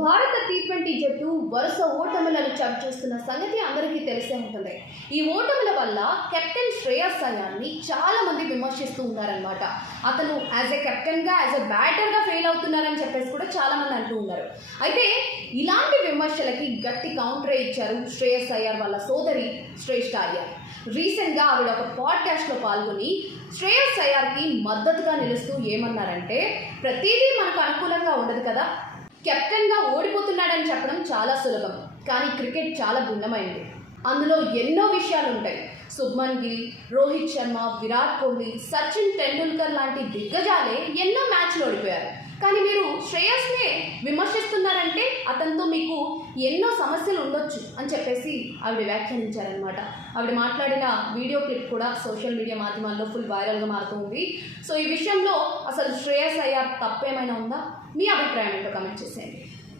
భారత టీ20 జట్టు వరుస ఓటములను చవిచూస్తున్న సంగతి అందరికీ తెలిసే ఉంటుంది. ఈ ఓటముల వల్ల కెప్టెన్ శ్రేయస్ అయ్యర్ని చాలా మంది విమర్శిస్తూ ఉన్నారనమాట. అతను యాజ్ ఎ కెప్టెన్గా యాజ్ ఎ బ్యాటర్గా ఫెయిల్ అవుతున్నారని చెప్పేసి కూడా చాలా మంది అంటూ ఉన్నారు. అయితే ఇలాంటి విమర్శలకి గట్టి కౌంటర్ ఇచ్చారు శ్రేయస్ అయ్యర్ వాళ్ళ సోదరి శ్రేష్ఠ అయ్యర్. రీసెంట్గా ఆవిడ ఒక పాడ్కాస్ట్లో పాల్గొని శ్రేయస్ అయ్యర్కి మద్దతుగా నిలుస్తూ ఏమన్నారంటే, ప్రతిదీ మనకు అనుకూలంగా ఉండదు కదా, కెప్టెన్గా ఓడిపోతున్నాడని చెప్పడం చాలా సులభం, కానీ క్రికెట్ చాలా భిన్నమైంది, అందులో ఎన్నో విషయాలు ఉంటాయి. శుభ్మన్ గిల్, రోహిత్ శర్మ, విరాట్ కోహ్లీ, సచిన్ టెండూల్కర్ లాంటి దిగ్గజాలే ఎన్నో మ్యాచ్లు ఓడిపోయారు. కానీ మీరు శ్రేయస్నే విమర్శిస్తున్నారంటే అతనితో మీకు ఎన్నో సమస్యలు ఉండొచ్చు అని చెప్పేసి ఆవిడ వ్యాఖ్యానించారనమాట. ఆవిడ మాట్లాడిన వీడియో క్లిప్ కూడా సోషల్ మీడియా మాధ్యమాల్లో ఫుల్ వైరల్గా మారుతూ ఉంది. సో ఈ విషయంలో అసలు శ్రేయస్ అయ్యర్ తప్పేమైనా ఉందా? మీ అభిప్రాయం ఏంటో కామెంట్ చేసేయండి.